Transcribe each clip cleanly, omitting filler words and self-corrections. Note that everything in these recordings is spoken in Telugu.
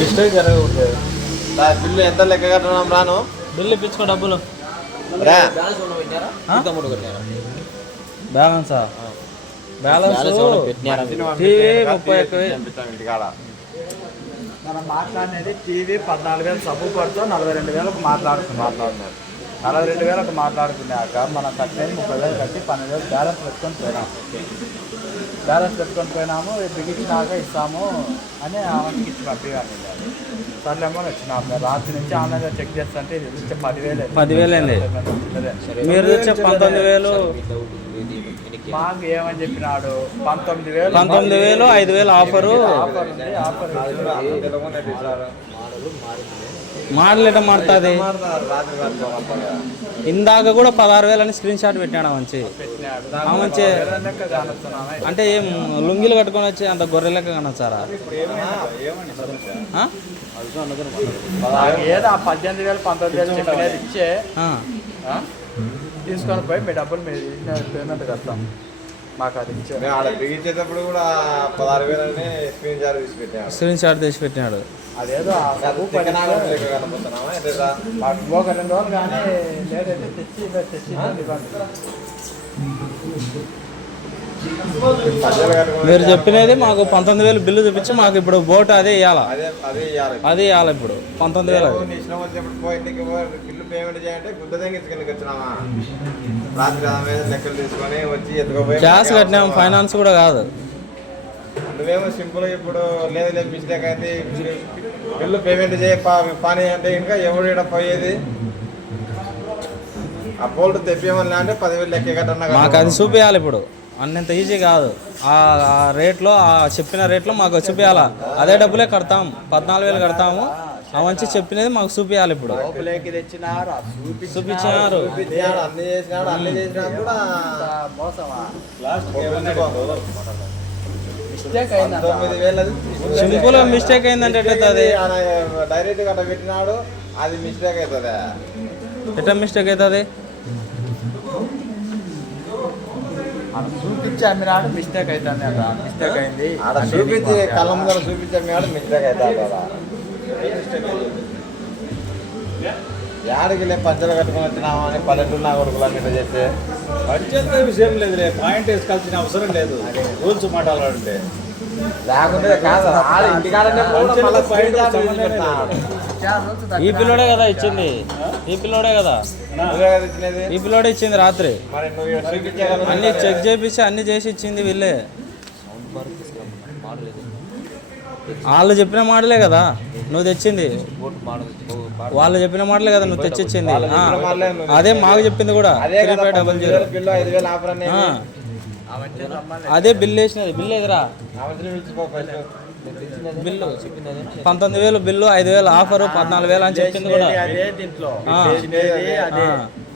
మిస్టేక్ జరగకూడదు. బిల్లు ఎంత లెక్క కట్టడం రాను, బిల్లు ఇప్పించుకో డబ్బులు. బ్యాలెన్సా? బ్యాలెన్స్ టీవీ 31,000 ఇంటికాడ. మనం మాట్లాడినది టీవీ 14,000 సబ్బు పడుతూ 42,000 మాట్లాడుతున్నారు. 42,000 మాట్లాడుకున్నాక మనం కట్టేది 30,000 కట్టి 12,000 బ్యాలెన్స్ పెట్టుకొని పోయినాము. బిగించినాక ఇస్తాము అని ఆమెకి ఇచ్చి పంపించాలి. సర్లేమో వచ్చినాము. మేము రాత్రి నుంచి ఆన్లైన్లో చెక్ చేస్తుంటే ఇది ఇచ్చే 10,000 అయింది. మీరు ఇచ్చే 19,000 మాకు ఏమని చెప్పినాడు? 19,000 5,000 ఆఫరు. మోడల్ ఎట్లా మారుతుంది? ఇందాక కూడా 16,000 అని స్క్రీన్ షాట్ పెట్టాడు. మంచి అంటే ఏం లుంగిలు కట్టుకొని వచ్చి అంత గొర్రె లెక్క కనొచ్చారా? ఏదో 18,000 19,000 చెప్పినది ఇచ్చే తీసుకొని పోయి మీ డబ్బులు మీరు పేమెంట్ కడతాం. మాకు అది ఇచ్చే ఆడ బిగించేటప్పుడు కూడా 16,000 స్క్రీన్ షాట్ తీసి పెట్టినాడు. అదేదో ఒక 2 రోజులు కానీ లేదంటే తెచ్చి మీరు చెప్పినది మాకు 19,000 బిల్లు చూపించి మాకు ఇప్పుడు బోట్ అదే ఇవ్వాలా? అదే ఇవ్వాలి ఇప్పుడు 19,000. బిల్లు పేమెంట్ చేయాలంటే గుద్దదంగా కిందకి వచ్చినామా? రాత్రి లెక్కలు తీసుకొని వచ్చి ఎత్తుకోపోయి క్యాష్ కట్టినాము, ఫైనాన్స్ కూడా కాదు. నువ్వేమో సింపుల్గా ఇప్పుడు లేదు మిస్టేక్ అయితే బిల్లు పేమెంట్ చేయ పని అంటే ఇంకా ఎవరు ఇక్కడ పోయేది? ఆ బోల్ట్ తెప్పేమని అంటే 10,000 లెక్క కట్టన్నా మాకు అది చూపించాలి ఇప్పుడు. అన్నంత ఈజీ కాదు. ఆ రేట్లో ఆ చెప్పిన రేట్లో మాకు చూపించాలా? అదే డబ్బులే కడతాం, 14,000 కడతాము. ఆ మంచి చెప్పినది మాకు చూపించాలి ఇప్పుడు. చూపించినారు. సింపుల్ మిస్టేక్ అయిందంటే డైరెక్ట్ గట్ట పెట్టినాడు, అది మిస్టేక్ అవుతుంది. ఎట్లా మిస్టేక్ అవుతుంది? చూపించి అమ్మినాడు మిస్టేక్ అవుతుంది అంట. మిస్టేక్ అయింది చూపించి కళ్ళ ముందర చూపించి అమ్మినాడు మిస్టేక్ అవుతుంది కదా. యాడికి పంచలు కట్టుకొని వచ్చినామా అని పల్లెటూరు నా కొడుకులు అన్నిటి చేస్తే పంచాయతీ విషయం లేదులే, పాయింట్ వేసుకోవాల్సిన అవసరం లేదు. రూల్స్ మాట్లాడాలంటే లేకుంటే కాదు ఇంటికాడనే ఈ పిల్లోడే కదా ఇచ్చింది. ఈ పిల్లోడే కదా ఈ పిల్లోడే ఇచ్చింది. రాత్రి అన్ని చెక్ చేపించి అన్ని చేసి ఇచ్చింది వీళ్ళే. వాళ్ళు చెప్పిన మోడలే కదా నువ్వు తెచ్చింది. వాళ్ళు చెప్పిన మోడలే కదా నువ్వు తెచ్చిచ్చింది. అదే మాకు చెప్పింది కూడా 3500. అదే బిల్లు వేసినది. బిల్లు ఎదురా బిల్లు 19,000 బిల్లు, 5,000 ఆఫరు, 14,000 అని చెప్పింది కూడా.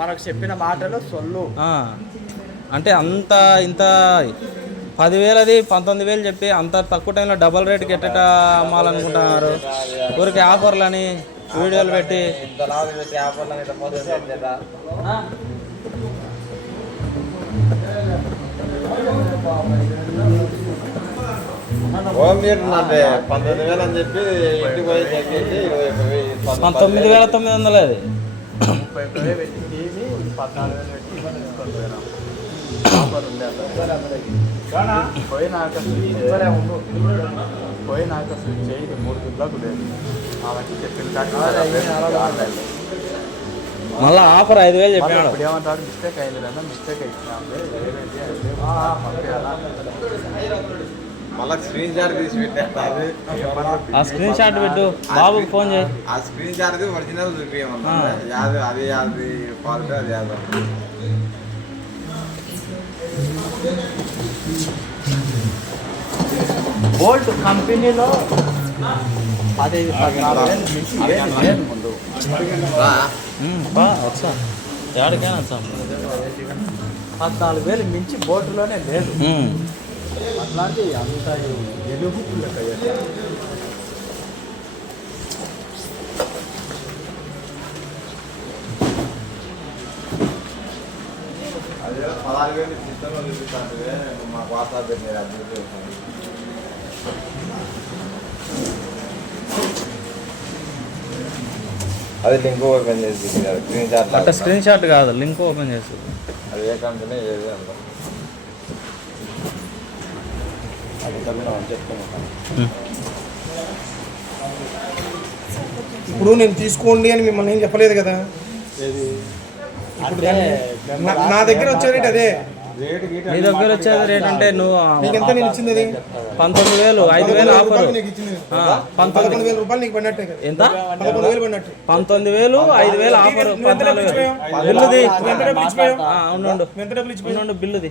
మనకు చెప్పిన మాటలు సొల్లు. అంటే అంత ఇంత 10,000 19,000 చెప్పి అంత తక్కువ టైంలో డబల్ రేట్కి ఎట్టట అమ్మాలనుకుంటున్నారు. ఊరికి ఆఫర్లని వీడియోలు పెట్టి అంటే 19,000 అని చెప్పి ఇంటికి పోయి 19,900 అది. 30,000 పెట్టి టీవీ 14,000 పెట్టి ఇవన్నీ తీసుకొని పోయినాం. ఆఫర్ ఉంది పోయినాక స్విచ్ చేయి 3 దుడ్లకు లేదు. ఆమెకి చెప్పిన ఆన్లైన్లో మళ్ళీ ఆఫర్ 5,000 చెప్పినాడు. ఇప్పుడు ఏమంటాడు? మిస్టేక్ అయింది కదా, మిస్టేక్ ఇచ్చినాము మళ్ళీ స్క్రీన్ షాట్ తీసి పెట్టారు. ఆ స్క్రీన్ షాట్ పెట్టు, బాబుకి ఫోన్ చేయి. ఆ స్క్రీన్ షాట్ ఒరిజినల్ చూపించమన్నా. అది ఫాల్ట్ అది బోల్ట్ కంపెనీలో 14,000 ముందు వచ్చా ఎక్కడికైనా వచ్చాం. 14,000 మించి బోటులోనే లేదు. అట్లాంటి అంత ఎలుగు లెక్క అదే 16,000 సిస్టంలో చూపిస్తాను. మాకు వాట్సాప్ పెట్టినారు. అది అది లింక్ ఓపెన్ చేసి స్క్రీన్ షాట్ అట్లా స్క్రీన్ షాట్ కాదు, లింక్ ఓపెన్ చేసి. అది ఏ కంపెనీ ఏది అంత ఇప్పుడు నేను తీసుకోండి అని మిమ్మల్ని ఏం చెప్పలేదు కదా. ఇప్పుడు నా దగ్గర వచ్చే రేట్ అదే. నీ దగ్గర వచ్చేది రేట్ అంటే నువ్వు నీకు ఎంత నేను ఇచ్చింది అది 19,000 5,000 ఆఫర్. 11,000 రూపాయలు నీకు పడినట్టే కదా. ఎంత? 11,000 పడినట్టు. 19,000 5,000 ఆఫర్. 14,000 బిల్లుది. ఉండు బిల్లుది.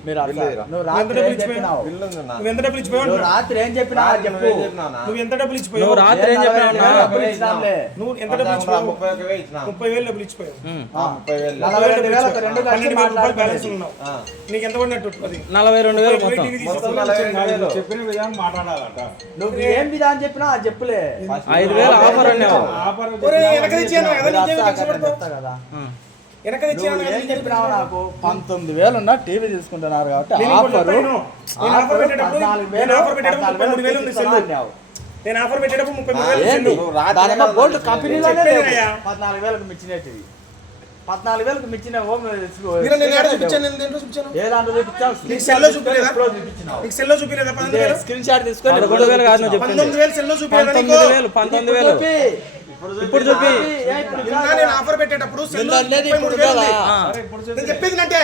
నువ్వు రాత్రి ఏం చెప్పినావు? నువ్వు ఎంత డబ్బులు ఇచ్చిపోయావు? నువ్వు రాత్రి ఏం చెప్పినావు చెప్పు. నువ్వు ఎంత డబ్బులు నువ్వు ఇచ్చిపోయావు? రాత్రి ఏం చెప్పినావు? నువ్వు ఎంత డబ్బులు ఇచ్చిపోయావు? 30,000 డబ్బులు ఇచ్చిపోయావు. 42,000 ఒక రెండు కలిసి 12,000 రూపాయలు బ్యాలెన్స్ మాట్లాడుతున్నావు. ఉన్నావు. నీకు ఎంత పడినట్టు? అది 42,000 మొత్తం. చెప్పిన విధానం మాట్లాడాలట. నువ్వు ఏం విధానం చెప్పినా అది చెప్పులే. 5,000 ఆఫర్ అన్నావు. వెనక తెచ్చాను కదా, నీకేం చెప్తా కష్టపడతావు? కదా. వెనక తెచ్చాను నువ్వు కదా, ఏం నీకేం చెప్పినావు నాకు? 19,000 ఉన్న టీవీ తీసుకుంటున్నారు కాబట్టి నేను ఇప్పుడు ఆఫరు చెప్పాను. నేను ఆఫర్ పెట్టేటప్పుడు 33,000 ఉంది సెల్. అన్నావు. నేను ఆఫర్ పెట్టేటప్పుడు 33,000 ఏంటి? సెల్. దానిమ్మ గోల్డ్ కంపెనీలోనే లేవు. చెప్పేనయ్యా. 14,000కు మించినవి. 14,000కు మించిన హోమ్ మీరు నేను ఏడ చూపించాను? నేను దేంట్లో చూపించాను? ఏ దాంట్లో చూపించావు? నీకు సెల్లో చూపించలేదా? ఎప్పుడో చూపించినావు. నీకు సెల్లో చూపించలేదా? 19,000 స్క్రీన్ షాట్ తీసుకొని 11,000 కాదు నువ్వు చెప్పింది. 19,000 సెల్లో చూపించలేదా నీకు? 19,000 ఇప్పుడు చూపి. నిన్న నేను ఆఫర్ పెట్టేటప్పుడు సెల్లో 33,000 ఉంది. నేను చెప్పేది అంటే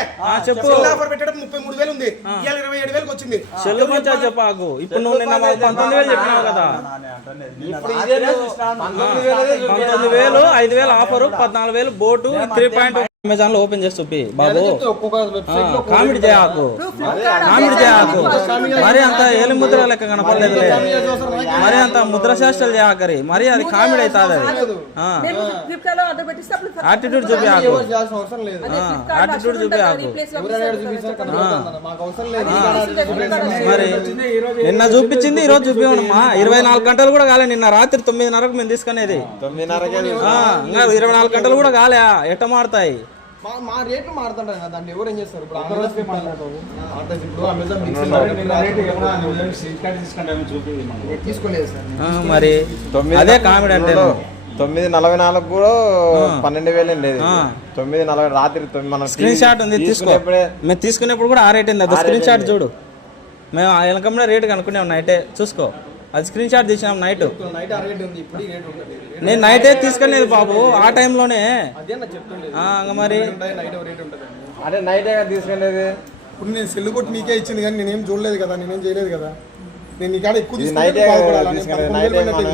చెప్పు. సెల్ ఆఫర్ పెట్టేటప్పుడు 33,000 ఉంది. ఇవాళ 27,000 వచ్చింది. చెల్లు కొంచెం చెప్పాకు. ఇప్పుడు నువ్వు నిన్న 19,000 చెప్పినావు కదా. 19,000 5,000 ఆఫరు, 14,000 బోటు, 3.1 అమెజాన్ లో ఓపెన్ చేసి చూపి బాబు. కామెడీ చేయకు, కామెడీ చేయకు. మరి అంత ఏలి ముద్ర లెక్క కనపడలేదు. మరి అంత ముద్ర శాస్త్రాలు చేయకరి. మరి అది కామెడీ అవుతుంది. అది యాటిట్యూడ్ చూపి ఆకు, యాటిట్యూడ్ చూపి ఆకు. మరి నిన్న చూపించింది ఈ రోజు చూపించమ్మా. 24 గంటలు కూడా కాలే. నిన్న రాత్రి 9:30కు మేము తీసుకునేది. 9:30కే ఇంకా 24 గంటలు కూడా కాలే. ఎట్ట మారుతాయి? మా రేట్లు మారుతుంటాయి కదా, దాన్ని ఎవరు ఏం చేస్తారు? ఇప్పుడు తీసుకోలేదు సార్. మరి అదే కామెడీ అంటే. 9:44 కూడా 12,000 ఉండేది. 9:40 రాత్రి మనం స్క్రీన్ షాట్ ఉంది, తీసుకో. మేము తీసుకునేప్పుడు కూడా ఆ రేట్ ఉంది. అది స్క్రీన్ షాట్ చూడు. మేము వెనకమ్మ రేటు కనుక్కున్నాం నైటే. చూసుకో, అది స్క్రీన్ షాట్ తీసినాం నైట్. నైట్ ఆ రేట్ ఉంది, ఇప్పుడు ఈ రేట్ ఉంటుంది. నేను నైటే తీసుకునేది బాబు ఆ టైంలోనే. అదే నా చెప్తుండే మరి నైట్ రేట్ ఉంటుంది. అంటే నైటే తీసుకెళ్ళేది. ఇప్పుడు నేను సెల్ కొట్టి మీకే ఇచ్చింది కానీ నేనేం చూడలేదు కదా, నేనేం చేయలేదు కదా. నేను నీ కాడ ఎక్కువ నైటే తీసుకుంటే తీసుకెళ్ళేది. నైటే మనం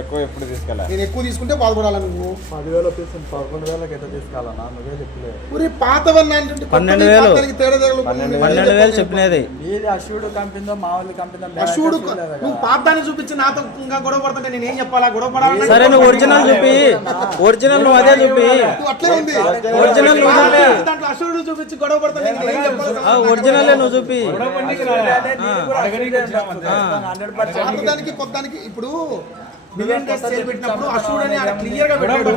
ఎక్కువ ఎప్పుడు తీసుకెళ్ళాలి. నేను ఎక్కువ తీసుకుంటే బాధపడాలా నువ్వు? 10,000 తీసుకుని 11,000కి ఎంత తీసుకోవాలన్నా? నువ్వే చెప్పలేదు. ఊరి పాతవన్నా అంటే 12,000 తేడా 12,000 చెప్పినది. ఏది అష్యూడ్ కంపెనీ మామూలు కంపెనీ అశుడు నువ్వు పాతాన్ని చూపించి నాతో ఇంకా గొడవ పడుతుంటే నేను ఏం చెప్పాలా? గొడవ పడాలి. సరే నువ్వు ఒరిజినల్ చూపి. ఒరిజినల్ నువ్వు అదే చూపి. అట్లే ఉంది. ఒరిజినల్ నువ్వు చూపి. దాంట్లో అశుడు చూపించి గొడవ పడుతుంటే నేను ఏం చెప్పాలి? ఒరిజినల్ నువ్వు చూపి. పాతదానికి కొత్తదానికి ఇప్పుడు బిలియన్ డేస్ సేల్ పెట్టినప్పుడు అశుడు అని క్లియర్ గా పెట్టాడు.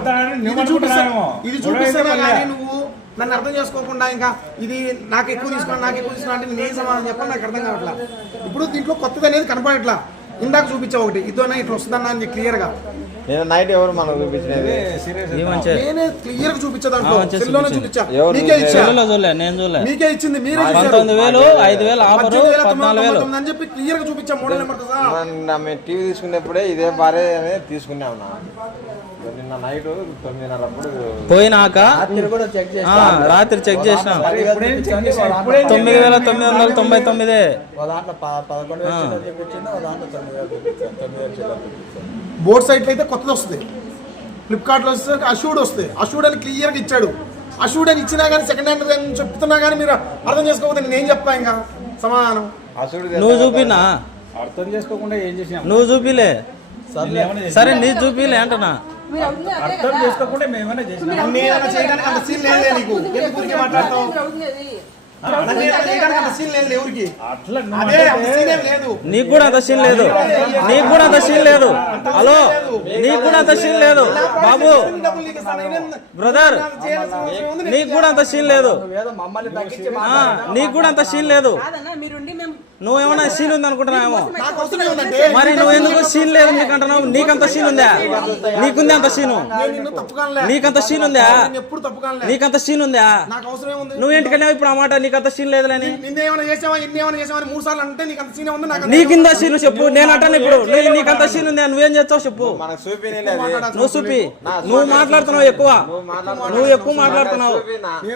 ఇది చూపిస్తానా కానీ నువ్వు నన్ను అర్థం చేసుకోకుండా ఇంకా ఇది నాకు ఎక్కువ తీసుకున్నా అంటే నేను ఏం సమాధానం చెప్పాలి? నాకు అర్థం కావట్లా. ఇప్పుడు దీంట్లో కొత్తది అనేది కనపడట్లా. ఇందాక చూపించా ఒకటి, ఇదోనా ఇట్లా వస్తుందన్నా అని క్లియర్ గా. నేను నైట్ ఎవరు మనకు చూపించినది? నేనే క్లియర్ గా చూపించా. దాంట్లో మంచిగా సెల్లోనే చూపించా. ఎవరు? మీకే ఇచ్చా. చూడలే, నేను చూడలే. మీకే ఇచ్చింది, మీరే 19,000 5,000 ఆఫరు, 14,000 అని చెప్పి క్లియర్ గా చూపించా. మోడల్ నెంబర్ తో సహా. మేము టీవీ తీసుకునేప్పుడే ఇదే భార్య అనేది తీసుకున్నాం. నిన్న నైట్ 9:30 పోయినాక రాత్రి కూడా చెక్ చేసి రాత్రి చెక్ చేసినాం. 9,999. ఓ దాంట్లో 11,000 చూపించింది, ఓ దాంట్లో 9,000 చూపించింది. 9,000 చూపించింది. బోర్డ్ సైట్లో అయితే కొత్తది వస్తుంది, ఫ్లిప్కార్ట్లో వస్తే అషూడ్ వస్తుంది. అషూడ్ అని క్లియర్గా ఇచ్చాడు. అషూడ్ అని ఇచ్చినా కానీ సెకండ్ హ్యాండ్ అని చెప్తున్నా కానీ మీరు అర్థం చేసుకోకపోతే నేను ఏం చెప్తా ఇంకా సమాధానం? నువ్వు చూపినా? అర్థం చేసుకోకుండా ఏం చేసినా నువ్వు చూపిలే. సరే నీ చూపిలే అంటున్నా. అర్థం చేసుకోకుండా మేమేమైనా చేసినా నేనేమైనా చేయడానికి అంత సీన్ లేదే నీకు. ఎందుకు ఊరికే మాట్లాడతావు? నీకంటే అంత సీన్ లేదు ఎవరికి అట్లా అదే అంత సీన్ ఏం లేదు నీకు కూడా అంత సీన్ లేదు, నీకు కూడా అంత సీన్ లేదు. హలో, నీకు కూడా అంత సీన్ లేదు బాబు, బ్రదర్, నీకు కూడా అంత సీన్ లేదు. నువ్వేదో మమ్మల్ని తగ్గించి నీకు కూడా అంత సీన్ లేదు. నువ్వేమన్నా సీన్ ఉంది అనుకుంటున్నావేమో, నాకు అవసరం ఉందంటే మరి నువ్వు ఎందుకు సీన్ లేదు నీకు అంటున్నావు? నీకంత సీన్ ఉందా? నీకుంది అంత సీను? నేను నిన్ను తప్పుగానలే, నీకంత సీన్ ఉందా? నేను ఎప్పుడు తప్పుగానలే, నీకంత సీన్ ఉందా? నాకు అవసరం ఏముంది? నువ్వు ఏంటికన్నా ఇప్పుడు ఆ మాట నీకంత సీన్ లేదులేని? నిన్నేమైనా చేసావా ఇన్నేమైనా చేసావా అని 3 సార్లు అంటే నీకు అంత సీన్ ఉంది. నాకు నీకింద సీన్ చెప్పు, నేను అంటాను ఇప్పుడు. నీకంత సీన్ ఉందా? నువ్వేం చేస్తావు చెప్పు. మనకు చూపిలేదు. నువ్వు చూపి, నువ్వు మాట్లాడుతున్నావు ఎక్కువ, నువ్వు ఎక్కువ మాట్లాడుతున్నావు.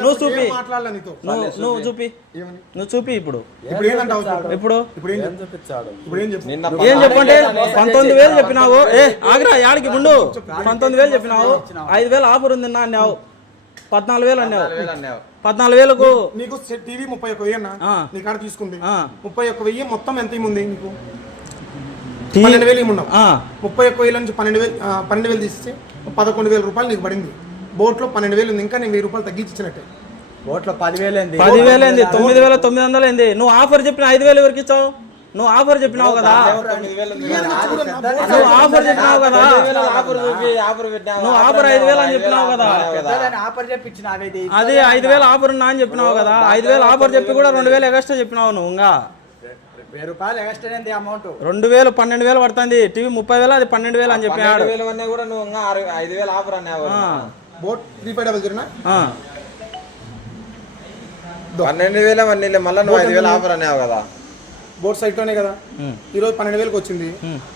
నువ్వు చూపి, మాట్లాడలే నీతో. నువ్వు చూపి, నువ్వు చూపి ఇప్పుడు. ఇప్పుడు ఏంటంటావు చెప్పు. ఇప్పుడు ఇప్పుడు ఏం చూపించాడు? ఇప్పుడు ఏం చెప్పు. ఏం చెప్పంటే 19,000 చెప్పినావు. ఆగ్రా యాడికి ముందు 19,000 చెప్పినావు. 5,000 ఆఫర్ ఉంది అన్నావు. 14,000 అన్నావు. 14,000కు నీకు టీవీ 31,000 అన్న నీ కాడ తీసుకుంది. 31,000 మొత్తం ఎంత ఉంది నీకు? 12,000 ఇమ్మన్నావు. 31,000 నుంచి 12,000 తీస్తే 11,000 రూపాయలు నీకు పడింది. బోట్లో 12,000 ఉంది. ఇంకా నేను 1,000 రూపాయలు తగ్గించి ఇచ్చినట్టే. ఓట్లో 10,000 ఏంది? 10,000 ఏంది? 9,900 ఏంది? నువ్వు ఆఫర్ చెప్పిన 5,000 ఎవరికి ఇచ్చావు? నువ్వు ఆఫర్ చెప్పినావు కదా, నువ్వు ఆఫర్ చెప్పినావు కదా, నువ్వు ఆఫర్ 5,000 అని చెప్పినావు కదా. ఆఫర్ చెప్పించిన అది 5,000 ఆఫర్ ఉన్నా అని చెప్పినావు కదా. 5,000 ఆఫర్ చెప్పి కూడా 2,000 ఎక్స్ట్రా చెప్పినావు నువ్వు. ఇంకా 1,000 రూపాయలు ఎక్స్ట్రా ఏంది అమౌంట్? 2,000 12,000 పడుతుంది. టీవీ 30,000, అది 12,000 అని చెప్పినాడు. 12,000 కూడా నువ్వు ఇంకా 5,000 ఆఫర్ అన్నావు. బోట్ 3,500 12,000 మళ్ళీ నువ్వు 5,000 ఆఫర్ అన్నావు కదా. బోట్ సైట్ లోనే కదా ఈ రోజు 12,000 వచ్చింది.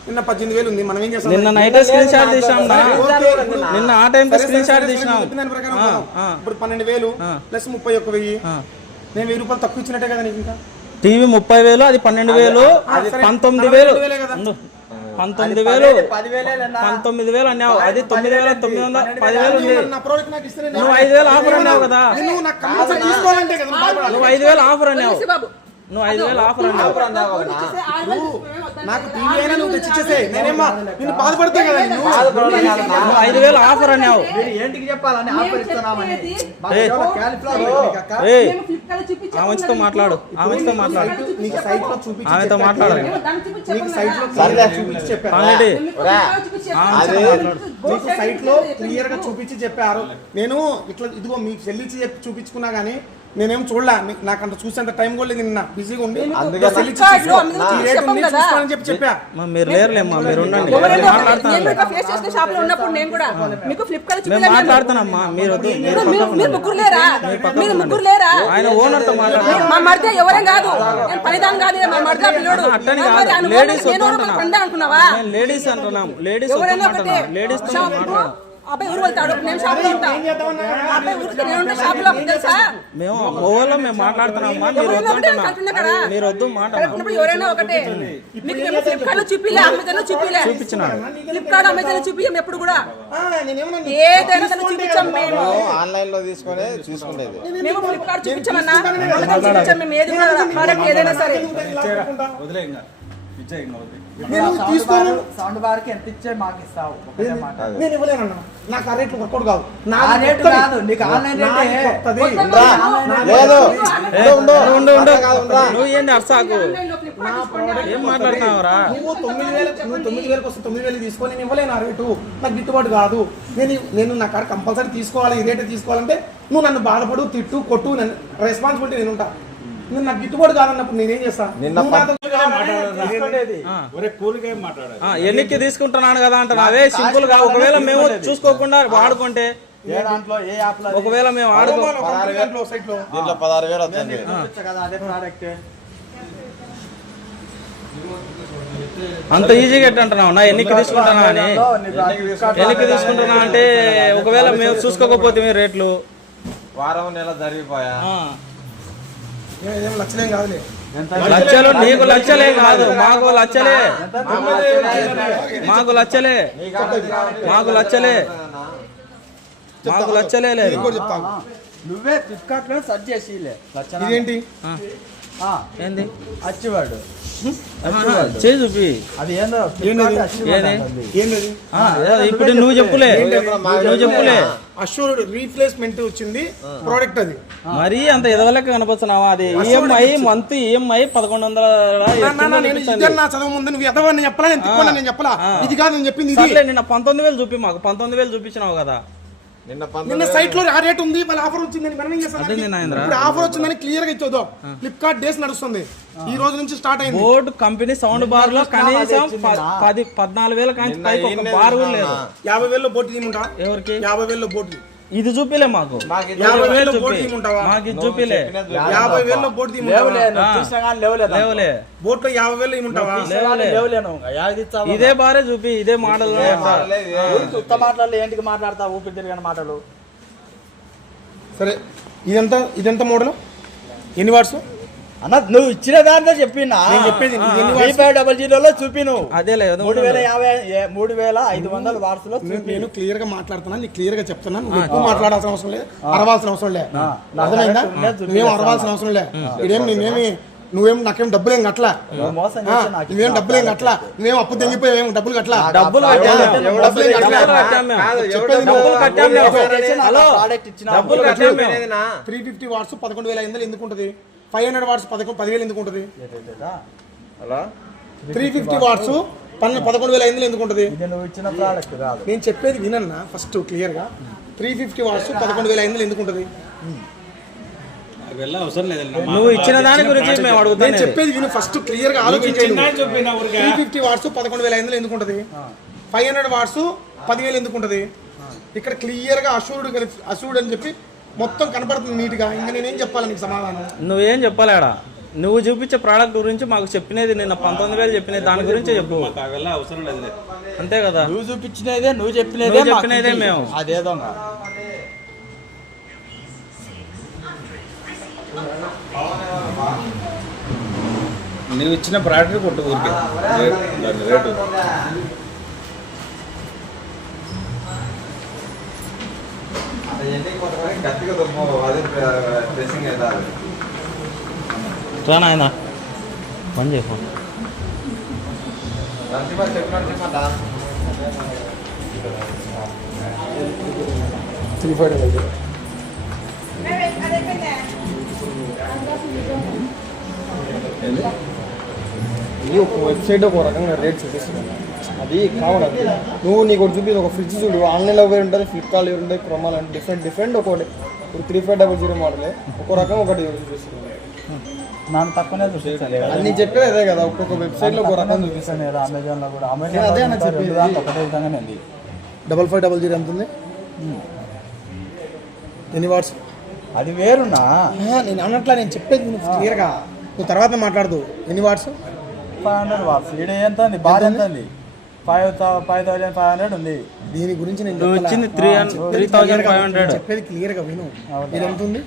నిన్న 18,000 ఉంది. మనం ఏం చేస్తాం? నిన్న నైట్ స్క్రీన్ షాట్ తీసాం. నిన్న ఆ టైం స్క్రీన్ షాట్ తీసినాం. ఇప్పుడు 12,000 ప్లస్ 31,000 నేను 1,000 రూపాయలు తక్కువ ఇచ్చినట్టే కదా నీకు. ఇంకా టీవీ 30,000, అది 12,000, 19,000 19,000 అన్నావు. అది 9,900, 10,000 ఉంది. నువ్వు 5,000 ఆఫర్ అన్నావు కదా. నువ్వు 5,000 ఆఫర్ అన్నావు. నువ్వు 5,000 ఆఫర్ అన్నావు. నాకు టీవీ అయినా నువ్వు తెచ్చిచ్చేసే నేనేమో నిన్ను బాధపడతా కదా. నువ్వు 5,000 ఆఫర్ అన్నావు. ఏంటికి చెప్పాలని ఆఫర్ ఇస్తున్నామని ఆమెతో మాట్లాడు, ఆమెతో మాట్లాడు, నీకు సైట్ లో చూపించి ఆమెతో మాట్లాడు. నీకు సైట్ లో చూపించి చెప్పారు. ఆల్రెడీ నీకు సైట్ లో క్లియర్ గా చూపించి చెప్పారు. నేను ఇట్లా ఇదిగో మీకు చెల్లించి చెప్పి చూపించుకున్నా గానీ నేనేం చూడలే. నాకు అంత చూసేంత టైం కూడా లేదు. నిన్న బిజీగా ఉండి చెప్పి చెప్పా. మీరు లేరులేమ్మా, మీరు ఉండండి. మాట్లాడుతున్నామ్మా, మీరు వద్దు. ఆయన ఓనర్ తో మాట్లాడుతున్నా. అట్టని కాదు, లేడీస్ లేడీస్ అంటున్నాం. లేడీస్ లేడీస్ తో మాట్లాడు. అబ్బాయి ఊరు వెళ్తాడు, నేను షాప్ లో ఉంటా. అబ్బాయి ఊరికి నేను ఉంటా షాప్ లో, తెలుసా? మేము ఓవర్లో మేము మాట్లాడుతున్నామా, మీరు వద్దు మాట. ఎవరైనా ఒకటే. మీకు మేము ఫ్లిప్కార్ట్ లో చూపిలే, అమెజాన్ లో చూపిలే. చూపించినాడు. ఫ్లిప్కార్ట్ అమెజాన్ లో చూపియం ఎప్పుడు కూడా. ఏదైనా చూపించాం మేము. ఆన్లైన్ లో తీసుకునే చూసుకునేది. మేము ఫ్లిప్కార్ట్ చూపించామన్నా, అమెజాన్ చూపించాం. మేము ఏది కూడా ప్రోడక్ట్ ఏదైనా సరే వదిలే ఇంకా ఇచ్చే ఇంకా వదిలే. నేను తీసుకోను. సౌండ్ బార్ కి ఎంత ఇచ్చే మాకు ఇస్తావు? ఒకటే మాట. నేను ఇవ్వలేనన్నా. నాకు ఆ రేట్లు వర్కౌట్ కాదు. ఆ రేటు కాదు, నీకు ఆన్లైన్ రేటే. లేదు నువ్వు ఏంది అర్సాకు ఏం మాట్లాడుతున్నావురా? నువ్వు 9,000 వస్తే 9,000 తీసుకొని నేను ఇవ్వలేను. ఆ రేటు నాకు గిట్టుబాటు కాదు. నేను నా కాడ కంపల్సరీ తీసుకోవాలి. ఈ రేటు తీసుకోవాలంటే నువ్వు నన్ను బాధపడు, తిట్టు, కొట్టు, నన్ను రెస్పాన్సిబిలిటీ నేను ఉంటా. నేను నాకు గిట్టుబాటు కాదన్నప్పుడు నేనేం చేస్తా? ఎన్నికి తీసుకుంటున్నాను కదా అంటున్నా. అదే సింపుల్ గా ఒకవేళ మేము చూసుకోకుండా వాడుకుంటే, ఏ దాంట్లో ఏ యాప్ లో ఒకవేళ మేము వాడుకో దీంట్లో 16,000 వస్తుంది కదా అదే ప్రోడక్ట్. అంత ఈజీగా అంటున్నావు నా ఎన్నికి తీసుకుంటున్నా అని. ఎన్నికి తీసుకుంటున్నా అంటే ఒకవేళ మేము చూసుకోకపోతే మీ రేట్లు వారం నెల జరిగిపోయా. లక్షలేం కాదులే. లక్షలు నీకు లక్షలే కాదు, మాకు లక్షలే, మాకు లక్షలే, మాకు లక్షలే, మాకు లక్షలే లేదు. నువ్వే ఫ్లిప్కార్ట్ లో సెర్చ్ చేసి ఇదేంటి ఏంది అచ్చివాడు చేయి చూపి అది ఏందో ఏంటది? ఏంటది ఇప్పుడు నువ్వు చెప్పులే నువ్వు చెప్పులే అష్యూర్డ్ రీప్లేస్మెంట్ వచ్చింది ప్రోడక్ట్ అది. మరీ అంత ఎదవలెక్క కనపడుతున్నావా? అది ఈఎంఐ మంత్ ఈఎంఐ 1100 నేను ఇదన్నా చదువు ముందు నువ్వు ఎదవని చెప్పలా, నేను తిప్పని నేను చెప్పలా, ఇది కాదు నేను చెప్పింది ఇది. నిన్న 19,000 చూపి, మాకు 19,000 చూపించినావు కదా. నిన్న సైట్ లో ఆ రేట్ ఉంది, వాళ్ళ ఆఫర్ వచ్చిందని మనం ఏం చేస్తాం? ఇప్పుడు ఆఫర్ వచ్చిందని క్లియర్ గా ఇచ్చోదు. ఫ్లిప్కార్ట్ డేస్ నడుస్తుంది, ఈ రోజు నుంచి స్టార్ట్ అయింది. బోర్డు కంపెనీ సౌండ్ బార్ లో కనీసం 14,000 కానీ పైకి ఒక బార్ కూడా లేదు. 50,000 బోట్ తీయమంటా? ఎవరికి? 50,000 బోట్ ఇది చూపిలే మాకు. 50,000 బోట్ తీయమంటావా? మాకు ఇది చూపిలే. 50,000 బోట్ తీయమంటావా? లేవులే బోట్ లో 50,000 ఇమ్మంటావా? ఇదే బారే చూపి, ఇదే మోడల్. మాట్లాడలే ఏంటికి మాట్లాడతా ఊపిరి తిరిగిన మాటలు. సరే ఇదెంత మోడల్, ఎన్ని వాట్స్ అన్న? నువ్వు ఇచ్చిన దాంట్లో చెప్పినా నేను చెప్పేది ఇది ఎన్ని వాట్స్? 3500 చూపిను. అదే లేదు 3,500 వాట్స్ లో నేను క్లియర్ గా మాట్లాడుతున్నా, నీకు క్లియర్ గా చెప్తున్నాను. నువ్వు ఎక్కువ మాట్లాడాల్సిన అవసరం లేదు, అరవాల్సిన అవసరం లేదు. అర్థమైందా? నువ్వేం అరవాల్సిన అవసరం లేదు. ఇదేం నువ్వేం నాకేం డబ్బులు ఏం కట్టలా, నువ్వేం డబ్బులు ఏం కట్టలా, నువ్వేం అప్పు తెగిపోయావేం డబ్బులు కట్టలా. డబ్బులు డబ్బులు 350 వాట్స్ 11,500 ఎందుకు ఉంటుంది? 500 వాట్స్ 10,000 ఎందుకు ఉంటుంది? 350 వాట్స్ 11,500 ఎందుకు ఉంటుంది? నువ్వు ఇచ్చిన ప్రోడక్ట్ కాదు. నేను చెప్పేది వినన్నా ఫస్ట్ క్లియర్ గా. 350 వాట్స్ 11,500 ఎందుకు ఉంటుంది? అవసరం లేదు. నువ్వు ఇచ్చిన దాని గురించి మేము అడుగుతాం. నేను చెప్పేది విను ఫస్ట్ క్లియర్ గా ఆలోచించండి. 350 వాట్స్ 11,500 ఎందుకు ఉంటుంది? 500 వాట్స్ 10,000 ఎందుకు ఉంటుంది? ఇక్కడ క్లియర్ గా అష్యూర్డ్ అని చెప్పి మొత్తం కనపడుతుంది నీట్ గా. ఇంకా నేనేం చెప్పాలి నీకు సమాధానం? నువ్వేం చెప్పాలేడా? నువ్వు చూపించే ప్రోడక్ట్ గురించి మాకు చెప్పినది నిన్న 19,000 చెప్పినది, దాని గురించి చెప్పు. అవసరం లేదు, అంతే కదా? నువ్వు చూపించినదే నువ్వు చెప్పినదే మేము అదేదో నువ్వు ఇచ్చిన ప్రోడక్ట్ కొట్టు ఊరికే రేటు. రానా ఆయన పని చేయకు. ఇది ఒక వెబ్సైట్ ఒక రకంగా రేట్ చూపిస్తుంది, అది కావాలి. నువ్వు నీకు ఒకటి చూపి ఒక ఫ్రిడ్జ్ చూడు, ఆన్లైన్లో వేరు ఉంటుంది, ఫ్లిప్కార్ట్లో వేరు ఉంటుంది, క్రోమాలో డిఫరెంట్ ఒకటి. ఇప్పుడు 3500 మోడల్ ఒక రకం ఒకటి చూపిస్తుంది. నాకు తక్కువనే చూపిస్తాను అన్ని చెప్పేది అదే కదా, ఒక్కొక్క వెబ్సైట్లో ఒక రకం చూపిస్తాను. అమెజాన్లో కూడా అదే అన్న చెప్పేది ఒకటే విధంగానే ఉంది. 5500 ఎంత ఉంది? ఎన్ని వాట్స్? అది వేరున్నా నేను అన్నట్లా, నేను చెప్పేది నువ్వు క్లియర్గా, నువ్వు తర్వాత మాట్లాడదు. ఎన్ని వాట్స్? 500 వాట్స్. ఈడ ఎంత ఉంది? బాగా ఎంత ఉంది? 5,500 ఉంది. దీని గురించి నేను వచ్చింది 3,500. చెప్పేది క్లియర్గా విను. ఇది ఎంత ఉంది?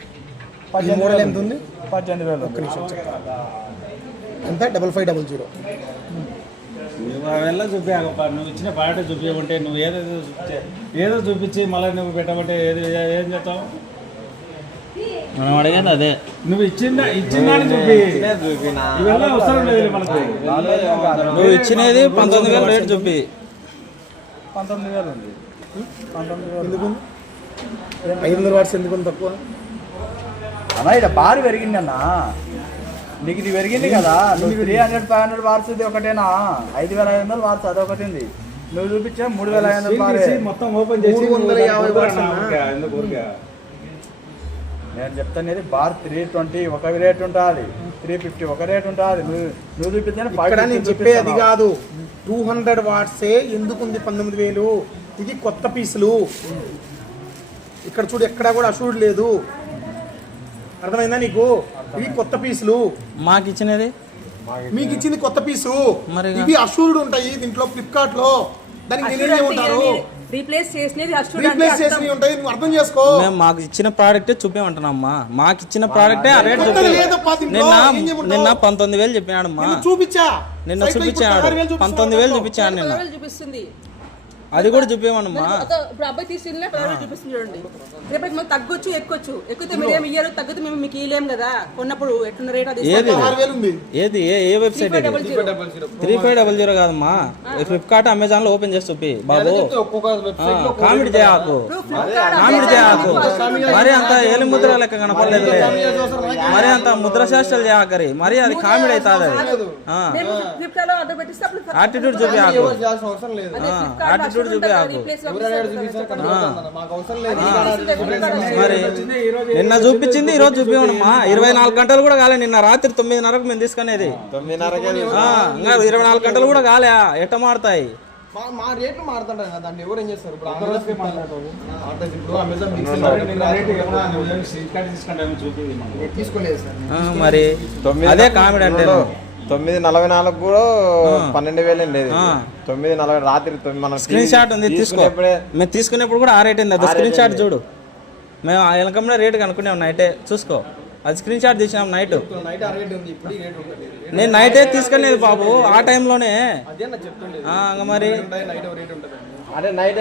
మోడల్ ఎంత ఉంది? 18,000. ఒక్క నిమిషం చెప్తా. ఎంత? 5500. నువ్వు అవెల్లా చూపించాక నువ్వు ఇచ్చిన పాట చూపించమంటే నువ్వు ఏదో చూపించి మళ్ళీ నువ్వు పెట్టమంటే ఏం చేస్తావు? మనం అడిగేది అదే. నువ్వు ఇచ్చిందాన్ని చూపి, ఇవెల్లా అవసరం లేదు మనకు. నువ్వు ఇచ్చినది 19,000 రేట్ చూపి. 19,000 ఉంది. 19,000 ఎందుకు? 500 వాట్స్ ఎందుకు తక్కువ? అన్నా ఇక్కడ బారు పెరిగింది అన్న, నీకు ఇది పెరిగింది కదా. నువ్వు 300-500 వాట్స్ ఇది ఒకటేనా? 5,500 వాట్స్ అదొకటి ఉంది. నువ్వు చూపించా 3,500 మొత్తం ఓపెన్ చేసి 350 వాట్స్. నేను చెప్తాను బార్ 320 ఒక రేట్ ఉంటుంది, 350 ఒక రేట్ ఉంటుంది. నువ్వు చూపిస్తే ఇక్కడ నేను చెప్పేది కాదు. 200 వాట్సే ఎందుకుంది 19,000? ఇది కొత్త పీసులు. ఇక్కడ చూడు, ఎక్కడా కూడా అష్యూర్డ్ లేదు. అర్థమైందా నీకు? ఇవి కొత్త పీసులు. మాకు ఇచ్చినది మీకు ఇచ్చింది కొత్త పీసు. ఇవి అష్యూర్డ్ ఉంటాయి దీంట్లో, ఫ్లిప్కార్ట్ లో. దానికి నేనేమంటారు? రీప్లేస్ చేసినవి ఉంటాయి, నువ్వు అర్థం చేసుకో. మేము మాకు ఇచ్చిన ప్రోడక్టే చూపించమంటున్నామ్మా. మాకు ఇచ్చిన ప్రోడక్టే ఆ రేట్ నిన్న 19,000 చెప్పినాడమ్మా. చూపించా, నిన్న చూపించాడు 19,000 చూపించాడు. నిన్న చూపిస్తుంది అది కూడా చూపించమన్నమ్మా. ఇప్పుడు అబ్బాయి తీసుకెళ్ళినా పదహారు చూపిస్తుంది చూడండి. రేపటి మనం తగ్గొచ్చు ఎక్కొచ్చు. ఎక్కితే మీరు ఏమి ఇయ్యారు, తగ్గితే మేము మీకు ఇయ్యలేము కదా. కొన్నప్పుడు ఎట్లున్న రేట్ అది ఏది 6000 ఉంది. ఏది ఏ వెబ్సైట్ ఇది? 3500 కాదమ్మా. ఫ్లిప్కార్ట్ అమెజాన్ లో ఓపెన్ చేసి చూపి బాబు. ఒక్కొక్క వెబ్సైట్ లో కామెడీ చేయకు, కామెడీ చేయకు. మరి అంత ఏలి ముద్ర లెక్క కనపడలేదు. మరి అంత ముద్ర శాస్త్రాలు చేయకరి. మరి అది కామెడీ అవుతుంది. మేము ఫ్లిప్కార్ట్ లో ఆర్డర్ పెట్టిస్తే అప్పుడు యాటిట్యూడ్ చూపి ఆకు, చేయాల్సిన అవసరం లేదు. అదే ఫ్లిప్కార్ట్ లో యాటిట్యూడ్ చూపి ఆకు. రీప్లేస్ మాకు అవసరం లేదు. మరి నిన్న చూపించింది ఈ రోజు చూపించమమ్మా. 24 గంటలు కూడా కాలే. నిన్న రాత్రి 9:30కు మేము తీసుకునేది. 9:30కే ఇంకా 24 గంటలు కూడా కాలే. ఎట్ట మారుతాయి? మా రేట్లు మారుతుంటాయి కదా, దాన్ని ఎవరు ఏం చేస్తారు? ఇప్పుడు ఇప్పుడు అమెజాన్ తీసుకోలేదు సార్. మరి అదే కామెడీ అంటే 9:44 కూడా 12,000 ఉండేది. 9:40 రాత్రి మన స్క్రీన్ షాట్ ఉంది, తీసుకో. మేము తీసుకునేప్పుడు కూడా ఆ రేట్ ఉంది. అది స్క్రీన్ షాట్ చూడు. మేము ఆ వెనకంలో రేటు కనుక్కున్నాం నైటే. చూసుకో, అది స్క్రీన్ షాట్ తీసినాం నైట్. నైట్ ఆ రేట్ ఉంది, ఇప్పుడు ఈ రేట్ ఉంటుంది. నేను నైటే తీసుకునేది బాబు, ఆ టైంలోనే. అదే నా చెప్తుండే మరి నైట్ రేట్ ఉంటుంది. అదే నైట్